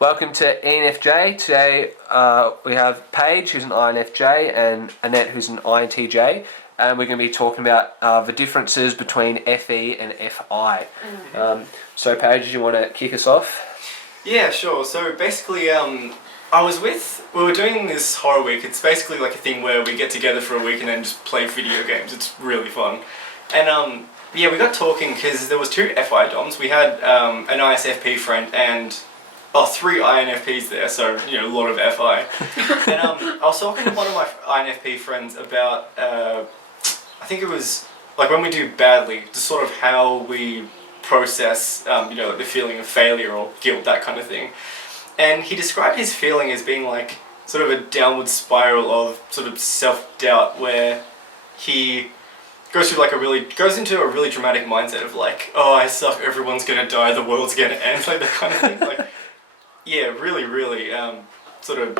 Welcome to INFJ. Today we have Paige, who's an INFJ, and Anet, who's an INTJ, and we're going to be talking about the differences between FE and FI. So Paige, do you want to kick us off? Yeah, sure. So basically, we were doing this horror week. It's basically like a thing where we get together for a week and then just play video games. It's really fun. And we got talking because there was two FI DOMs. We had an ISFP friend and three INFPs there, so a lot of FI. And I was talking to one of my INFP friends about I think it was like when we do badly, just sort of how we process the feeling of failure or guilt, that kind of thing. And he described his feeling as being like sort of a downward spiral of sort of self-doubt where he goes into a really dramatic mindset of like, oh, I suck, everyone's gonna die, the world's gonna end, like that kind of thing. Like, yeah, really, sort of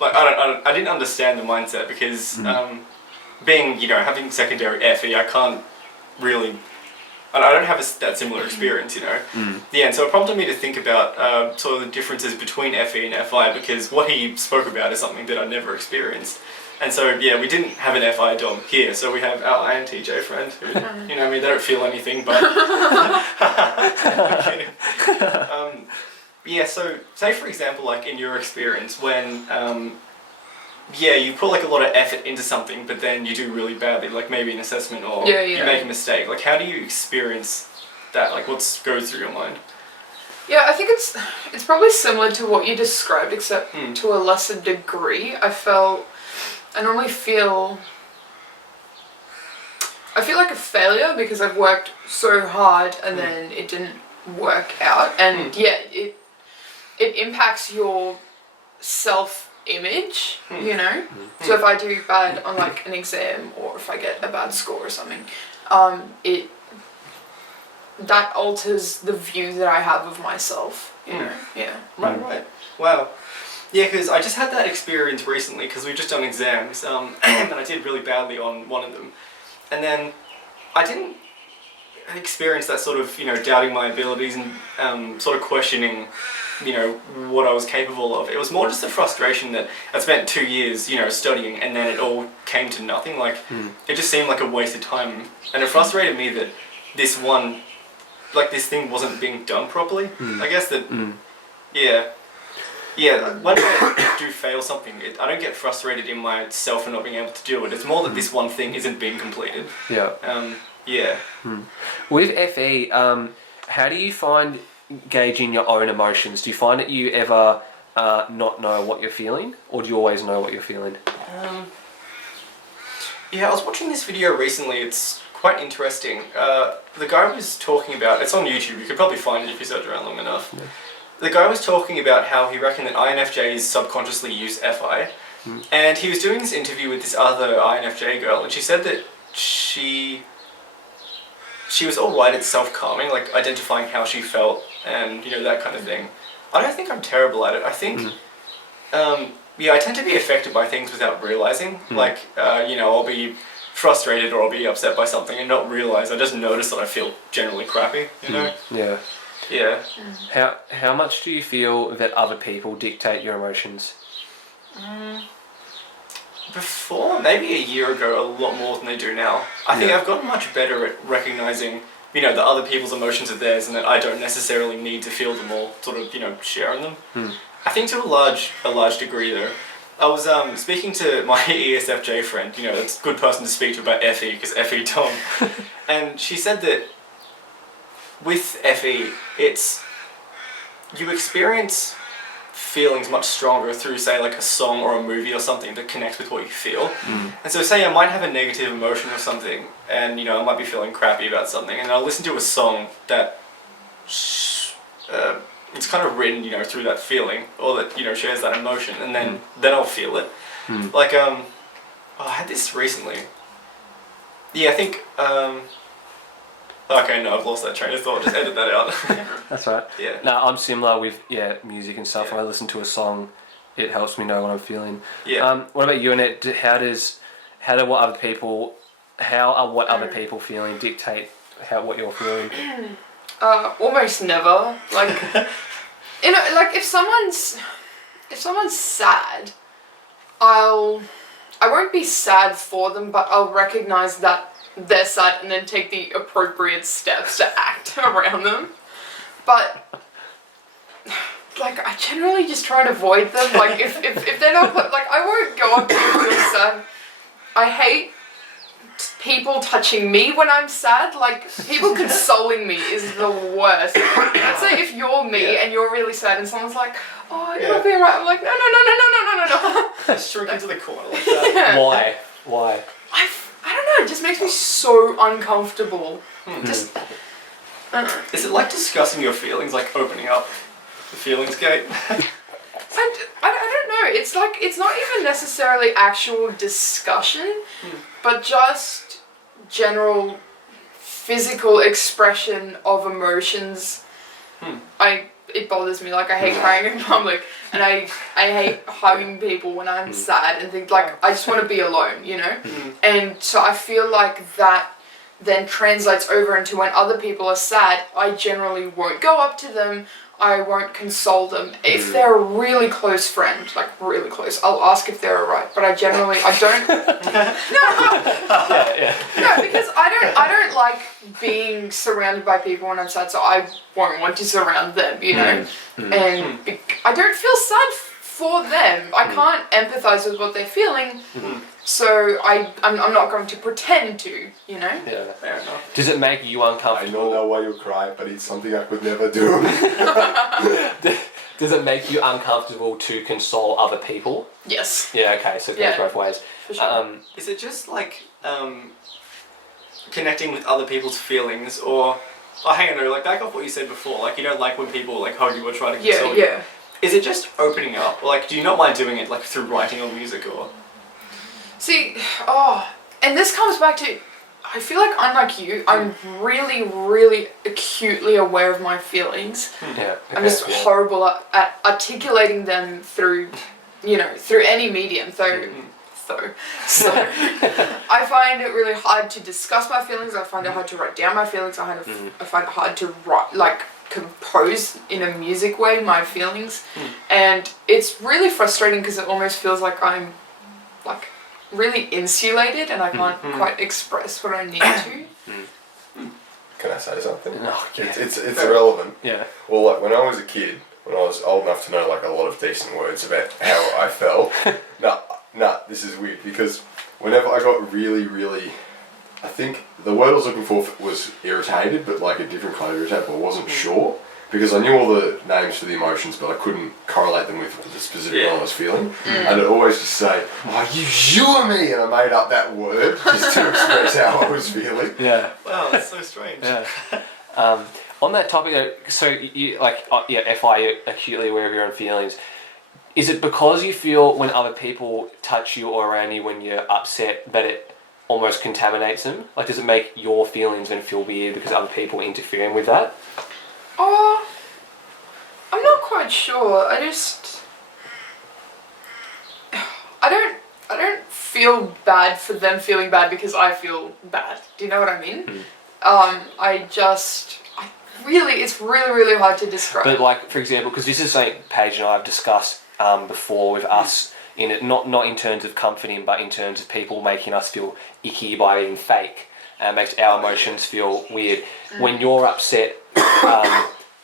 like I didn't understand the mindset because having secondary FE, I can't really. I don't have that similar experience, Yeah, and so it prompted me to think about sort of the differences between FE and FI because what he spoke about is something that I never experienced. And so, we didn't have an FI DOM here, so we have our INTJ friend who, they don't feel anything, but... I'm kidding. So say for example, like in your experience when... you put like a lot of effort into something, but then you do really badly, like maybe an assessment or you make a mistake. Like, how do you experience that? Like, what goes through your mind? Yeah, I think it's probably similar to what you described, except to a lesser degree. I normally feel like a failure because I've worked so hard and then it didn't work out, and it impacts your self-image, So if I do bad on like an exam or if I get a bad score or something, that alters the view that I have of myself, Yeah. Right. Wow. Yeah, because I just had that experience recently because we've just done exams, and I did really badly on one of them, and then I didn't experience that sort of doubting my abilities and sort of questioning what I was capable of. It was more just a frustration that I spent 2 years studying and then it all came to nothing. Like it just seemed like a waste of time, and it frustrated me that this thing wasn't being done properly. I guess that when I do fail something, I don't get frustrated in myself for not being able to do it. It's more that this one thing isn't being completed. With FE, how do you find gauging your own emotions? Do you find that you ever not know what you're feeling, or do you always know what you're feeling? I was watching this video recently. It's quite interesting. The guy was talking about, it's on YouTube, you could probably find it if you search around long enough. Yeah. The guy was talking about how he reckoned that INFJs subconsciously use FI, and he was doing this interview with this other INFJ girl, and she said that she was alright at self-calming, like identifying how she felt and that kind of thing. I don't think I'm terrible at it. I think I tend to be affected by things without realizing. Like I'll be frustrated or I'll be upset by something and not realize. I just notice that I feel generally crappy, Yeah. How much do you feel that other people dictate your emotions? Before, maybe a year ago, a lot more than they do now. I think I've gotten much better at recognizing, that other people's emotions are theirs and that I don't necessarily need to feel them or sort of, sharing them. I think to a large degree though. I was speaking to my ESFJ friend, it's a good person to speak to about FE because FE Tom, and she said that with FE, you experience feelings much stronger through, say, like a song or a movie or something that connects with what you feel. And so say I might have a negative emotion or something, and I might be feeling crappy about something, and I'll listen to a song that it's kind of written, through that feeling, or that, shares that emotion, and then I'll feel it. Like, I had this recently. I think, okay, no, I've lost that train of thought. Just edit that out. That's right. Yeah. No, I'm similar with music and stuff. When I listen to a song, it helps me know what I'm feeling. Yeah. What about you, Annette? How are what other people feeling dictate what you're feeling? Almost never. Like, in You know, like if someone's sad, I won't be sad for them, but I'll recognize that they're sad and then take the appropriate steps to act around them. But like I generally just try and avoid them. Like if they're not like I won't go up to them and feel sad. I hate people touching me when I'm sad. Like people consoling me is the worst. Let's say if you're me and you're really sad and someone's like, oh, it'll be alright. I'm like, no. Shrink into the corner like that. Why? I don't know. It just makes me so uncomfortable. Just. I don't know. Is it like discussing your feelings, like opening up the feelings gate? I don't know. It's like it's not even necessarily actual discussion, but just general physical expression of emotions. It bothers me. Like I hate crying in public, and I hate hugging people when I'm sad and think like I just want to be alone, you know. And so I feel like that then translates over into when other people are sad. I generally won't go up to them. I won't console them. If they're a really close friend, like really close, I'll ask if they're alright. But I don't. No, because I don't like being surrounded by people when I'm sad, so I won't want to surround them, you know. And I don't feel sad for them. I can't empathize with what they're feeling. So I'm not going to pretend to, you know? Yeah. Fair enough. Does it make you I uncomfortable? don't know why you cry, but it's something I could never do. Does it make you uncomfortable to console other people? Yes. Yeah, okay, so it goes both ways. For sure. Is it just like connecting with other people's feelings, or hang on, no, like back off what you said before, like you don't like when people like hug you or try to console you. Yeah. Is it just opening up, or like do you not mind doing it like through writing or music or? See, and this comes back to, I feel like unlike you, I'm really, really acutely aware of my feelings. Yeah. I'm just horrible at articulating them through any medium. So I find it really hard to discuss my feelings. I find it hard to write down my feelings. I find it hard to compose in a music way my feelings, and it's really frustrating because it almost feels like I'm like really insulated and I can't quite express what I need to. Can I say something? Oh, yeah. It's irrelevant. Yeah. Well, like when I was a kid, when I was old enough to know like a lot of decent words about how I felt. Nah, this is weird because whenever I got really, really, I think the word I was looking for was irritated, but like a different kind of irritated, but I wasn't sure. Because I knew all the names for the emotions, but I couldn't correlate them with the specific one I was feeling. And it always just say, "Oh, you sure me," and I made up that word just to express how I was feeling. Yeah. Wow, that's so strange. Yeah. On that topic, though, so you FI, you're acutely aware of your own feelings. Is it because you feel when other people touch you or around you when you're upset that it almost contaminates them? Like, does it make your feelings then feel weird because other people interfering with that? I'm not quite sure. I don't feel bad for them feeling bad because I feel bad. Do you know what I mean? It's really, really hard to describe. But like, for example, because this is something Paige and I have discussed before with us, in it, not in terms of comforting, but in terms of people making us feel icky by being fake, and makes our emotions feel weird. When you're upset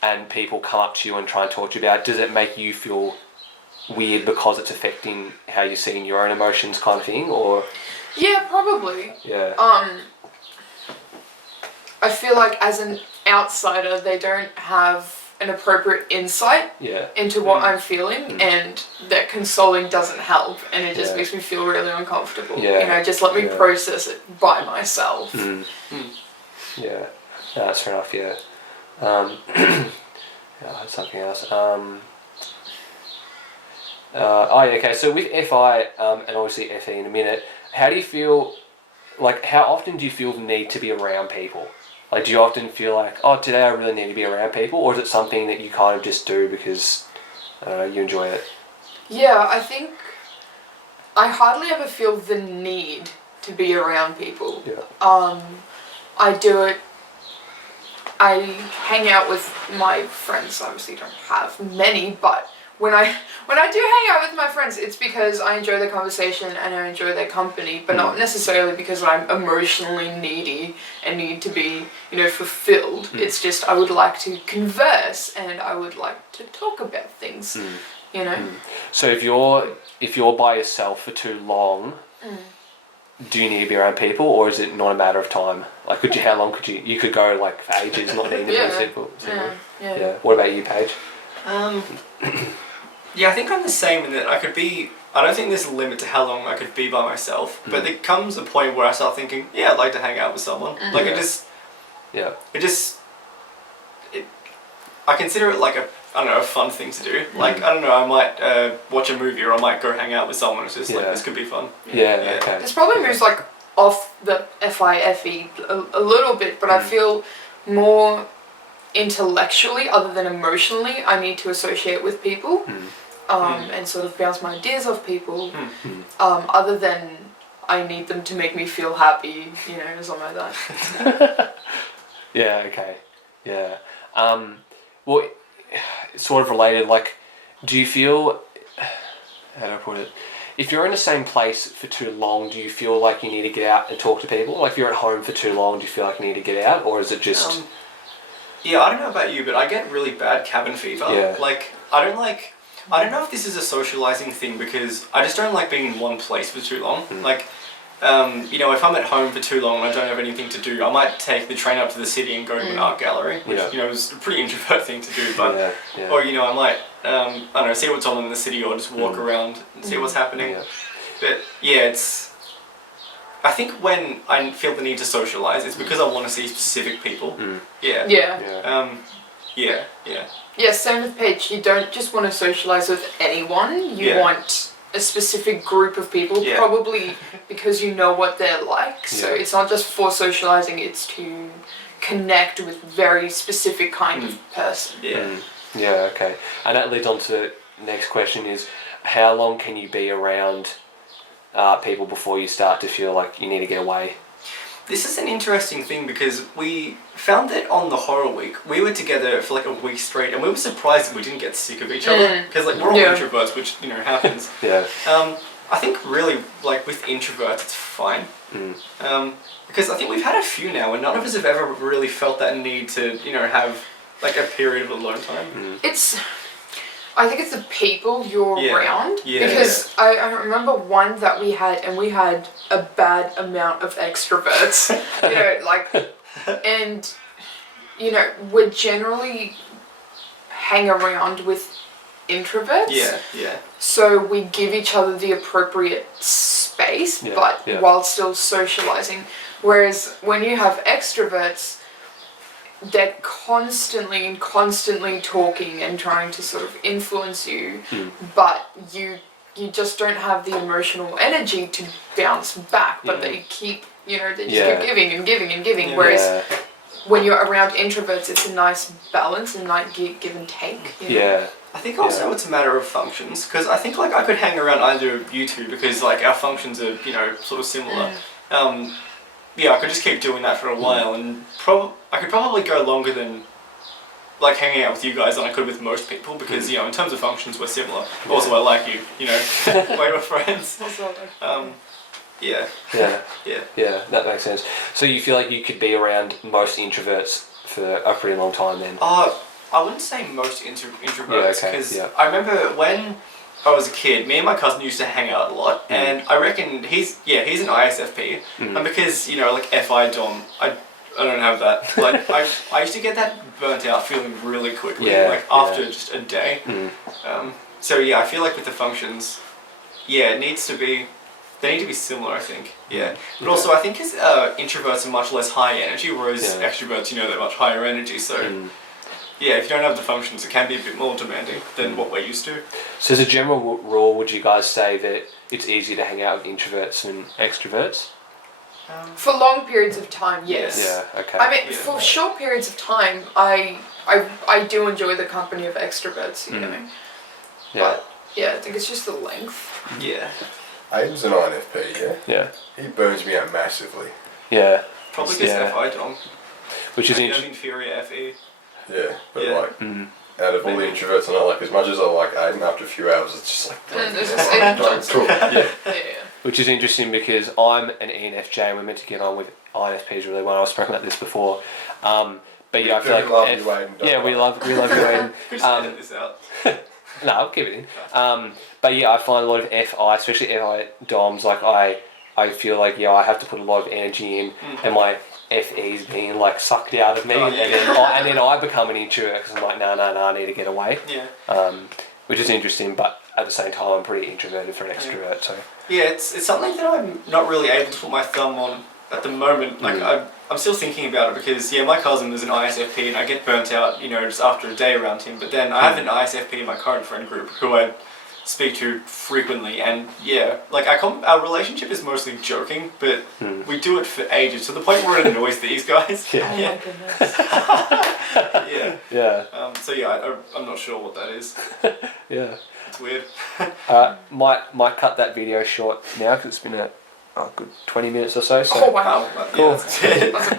and people come up to you and try and talk to you about it, does it make you feel weird because it's affecting how you're seeing your own emotions kind of thing, or? Yeah, probably. Yeah. I feel like as an outsider, they don't have an appropriate insight into what I'm feeling, and that consoling doesn't help, and it just makes me feel really uncomfortable. Yeah. You know, just let me process it by myself. Yeah, that's fair enough. Yeah. That's something else. Okay. So with FI and obviously FE in a minute, how do you feel? Like, how often do you feel the need to be around people? Like, do you often feel like, oh, today I really need to be around people, or is it something that you kind of just do because you enjoy it? Yeah, I think I hardly ever feel the need to be around people. Yeah. I do it I hang out with my friends. Obviously, don't have many, but when I do hang out with my friends, it's because I enjoy the conversation and I enjoy their company, but not necessarily because I'm emotionally needy and need to be, fulfilled. It's just I would like to converse and I would like to talk about things, So if you're by yourself for too long, do you need to be around people, or is it not a matter of time? Like, how long could you could go like for ages not needing to be with people? Yeah. What about you, Paige? Yeah, I think I'm the same in that I don't think there's a limit to how long I could be by myself, but there comes a point where I start thinking, yeah, I'd like to hang out with someone. Like, I consider it like a fun thing to do. Like, I don't know, I might watch a movie or I might go hang out with someone. It's just like, this could be fun. Okay. This probably moves like off the FIFE a little bit, but I feel more intellectually other than emotionally I need to associate with people and sort of bounce my ideas off people other than I need them to make me feel happy, something like that. Well, it's sort of related, like, do you feel, how do I put it, if you're in the same place for too long, do you feel like you need to get out and talk to people? Like, if you're at home for too long, do you feel like you need to get out, or is it just... Yeah, I don't know about you, but I get really bad cabin fever. Yeah. Like, I don't know if this is a socializing thing because I just don't like being in one place for too long. Like, if I'm at home for too long and I don't have anything to do, I might take the train up to the city and go to an art gallery, which, is a pretty introvert thing to do. But, or, I might, I don't know, see what's on in the city or just walk around and see what's happening. Yeah. But, yeah, I think when I feel the need to socialise, it's because I want to see specific people. Yeah. Yeah, same with Paige. You don't just want to socialise with anyone. You want a specific group of people, probably because you know what they're like. So it's not just for socialising, it's to connect with very specific kind of person. Yeah, okay. And that leads on to the next question is, how long can you be around people before you start to feel like you need to get away? This is an interesting thing because we found that on the horror week, we were together for like a week straight and we were surprised that we didn't get sick of each other because like we're all introverts, which happens. I think really like with introverts it's fine because I think we've had a few now and none of us have ever really felt that need to have like a period of alone time. I think it's the people you're around because I remember one that we had and we had a bad amount of extroverts, and we generally hang around with introverts. So we give each other the appropriate space, but while still socializing. Whereas when you have extroverts, they're constantly talking and trying to sort of influence you, but you just don't have the emotional energy to bounce back, but they keep, they just keep giving and giving and giving, whereas when you're around introverts, it's a nice balance and like give and take. I think also it's a matter of functions, because I think like I could hang around either of you two because like our functions are, sort of similar. I could just keep doing that for a while and I could probably go longer than like hanging out with you guys than I could with most people because, in terms of functions we're similar. Also I like you, we're friends. Yeah, that makes sense. So you feel like you could be around most introverts for a pretty long time then? I wouldn't say most introverts because I remember when I was a kid, me and my cousin used to hang out a lot, and I reckon he's an ISFP, and because like FI Dom, I don't have that. Like I used to get that burnt out feeling really quickly, after just a day. So I feel like with the functions, they need to be similar. I think, but also I think introverts are much less high energy, whereas extroverts, they're much higher energy. So. If you don't have the functions, it can be a bit more demanding than what we're used to. So as a general rule, would you guys say that it's easier to hang out with introverts than extroverts? For long periods of time, yes. Yeah, okay. I mean, for short periods of time, I do enjoy the company of extroverts, you know. But, I think it's just the length. Yeah. Aiden's an INFP, Yeah. He burns me out massively. Yeah. Probably because FI Dom. which is Kind of interesting. inferior FE. Yeah, but Yeah. like out of all the introverts, I know, like as much as I like Aiden, after a few hours, it's just like It's don't just- talk. Yeah. Yeah. Which is interesting because I'm an ENFJ and we're meant to get on with INFPs really well. I've spoken about this before. But yeah, I feel like love you, Aiden. Don't yeah, we worry. love you, Aiden. Could just edit this out. No, I'll keep it in. But yeah, I find a lot of FI, especially FI DOMs, like I feel like I have to put a lot of energy in, and my FE's being like sucked out of me, Oh, and then I become an introvert because I'm like, no, I need to get away. Yeah. Which is interesting, but at the same time, I'm pretty introverted for an extrovert. So Yeah, it's something that I'm not really able to put my thumb on at the moment. Like I'm still thinking about it because my cousin is an ISFP and I get burnt out, just after a day around him. But then I have an ISFP in my current friend group who I speak to frequently, and our relationship is mostly joking, but we do it for ages to the point where it annoys these guys. Oh my goodness. Yeah. yeah, So I'm not sure what that is. yeah. It's weird. Might cut that video short now because it's been a good 20 minutes or so. Oh wow. Yeah, Cool. that's it. That's a